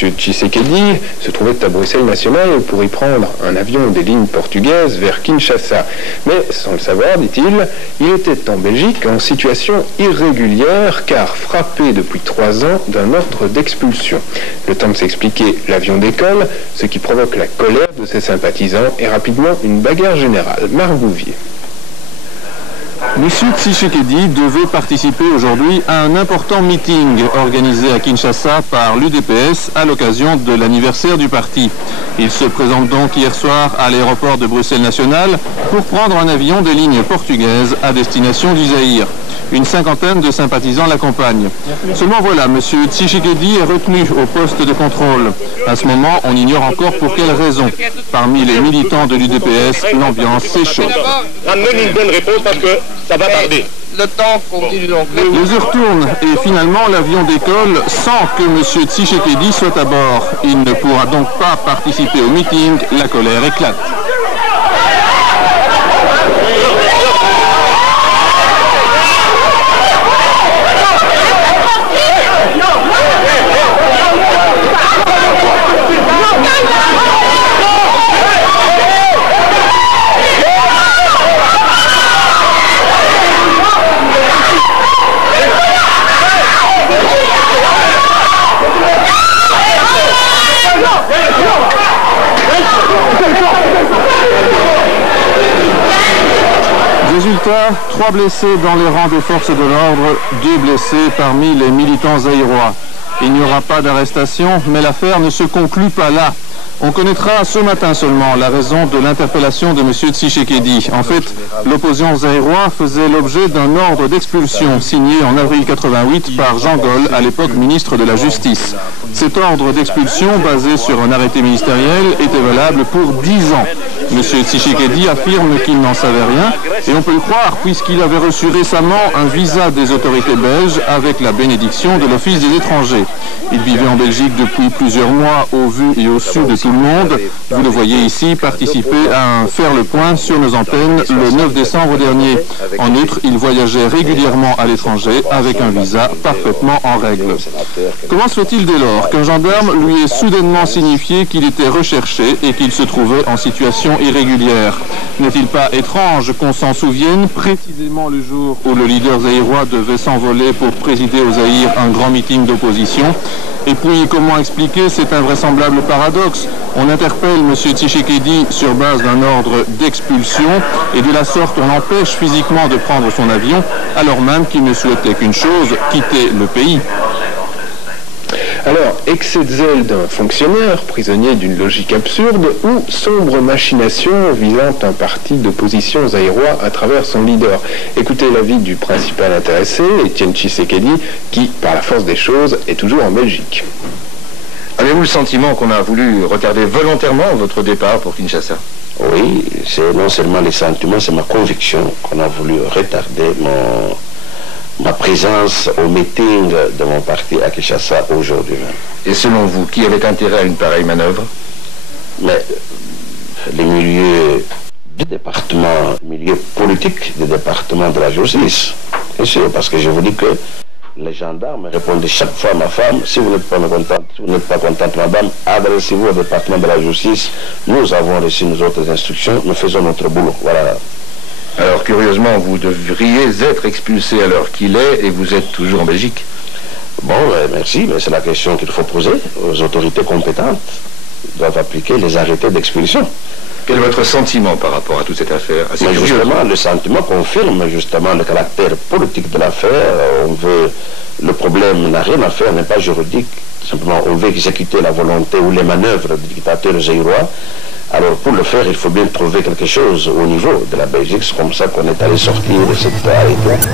M. Tshisekedi se trouvait à Bruxelles National pour y prendre un avion des lignes portugaises vers Kinshasa. Mais sans le savoir, dit-il, il était en Belgique en situation irrégulière car frappé depuis 3 ans d'un ordre d'expulsion. Le temps de s'expliquer, l'avion décolle, ce qui provoque la colère de ses sympathisants et rapidement une bagarre générale. Marc Bouvier. Monsieur Tshisekedi devait participer aujourd'hui à un important meeting organisé à Kinshasa par l'UDPS à l'occasion de l'anniversaire du parti. Il se présente donc hier soir à l'aéroport de Bruxelles National pour prendre un avion des lignes portugaises à destination du Zaïre. Une cinquantaine de sympathisants l'accompagnent. Seulement voilà, M. Tshisekedi est retenu au poste de contrôle. À ce moment, on ignore encore pour quelle raison. Parmi les militants de l'UDPS, l'ambiance s'échauffe. Ramenez une bonne réponse parce que ça va tarder. Le temps continue donc. Les heures tournent et finalement l'avion décolle sans que M. Tshisekedi soit à bord. Il ne pourra donc pas participer au meeting. La colère éclate. Résultat, 3 blessés dans les rangs des forces de l'ordre, 2 blessés parmi les militants zaïrois. Il n'y aura pas d'arrestation, mais l'affaire ne se conclut pas là. On connaîtra ce matin seulement la raison de l'interpellation de M. Tshisekedi. En fait, l'opposant zaïrois faisait l'objet d'un ordre d'expulsion signé en avril 88 par Jean Gol, à l'époque ministre de la Justice. Cet ordre d'expulsion, basé sur un arrêté ministériel, était valable pour 10 ans. M. Tshisekedi affirme qu'il n'en savait rien, et on peut le croire puisqu'il avait reçu récemment un visa des autorités belges avec la bénédiction de l'Office des étrangers. Il vivait en Belgique depuis plusieurs mois au vu et au su de tout le monde. Vous le voyez ici participer à un Faire le point sur nos antennes le 9 décembre dernier. En outre, il voyageait régulièrement à l'étranger avec un visa parfaitement en règle. Comment se fait-il dès lors qu'un gendarme lui ait soudainement signifié qu'il était recherché et qu'il se trouvait en situation irrégulière? N'est-il pas étrange qu'on s'en souvienne précisément le jour où le leader zaïrois devait s'envoler pour présider au Zaïre un grand meeting d'opposition? Et puis, comment expliquer cet invraisemblable paradoxe? On interpelle M. Tshisekedi sur base d'un ordre d'expulsion et de la sorte on l'empêche physiquement de prendre son avion alors même qu'il ne souhaitait qu'une chose, quitter le pays. Alors, excès de zèle d'un fonctionnaire, prisonnier d'une logique absurde, ou sombre machination visant un parti d'opposition zaïrois à travers son leader? Écoutez l'avis du principal intéressé, Étienne Tshisekedi, qui, par la force des choses, est toujours en Belgique. Avez-vous le sentiment qu'on a voulu retarder volontairement votre départ pour Kinshasa? Oui, c'est non seulement les sentiments, c'est ma conviction qu'on a voulu retarder ma présence au meeting de mon parti à Kinshasa aujourd'hui même. Et selon vous, qui avait intérêt à une pareille manœuvre? Mais les milieux du département, les milieux politiques du département de la justice, bien sûr, parce que je vous dis que les gendarmes répondent chaque fois à ma femme, si vous n'êtes pas contente, si vous n'êtes pas contente, madame, adressez-vous au département de la justice, nous avons reçu nos autres instructions, nous faisons notre boulot, voilà. Alors, curieusement, vous devriez être expulsé à l'heure qu'il est et vous êtes toujours en Belgique. Bon, merci, mais c'est la question qu'il faut poser aux autorités compétentes. Ils doivent appliquer les arrêtés d'expulsion. Quel est votre sentiment par rapport à toute cette affaire? Justement, le sentiment confirme justement le caractère politique de l'affaire. Le problème n'a rien à faire, n'est pas juridique. Simplement, on veut exécuter la volonté ou les manœuvres du dictateur zaïrois. Alors pour le faire, il faut bien trouver quelque chose au niveau de la Belgique. C'est comme ça qu'on est allé sortir de cette arrêté.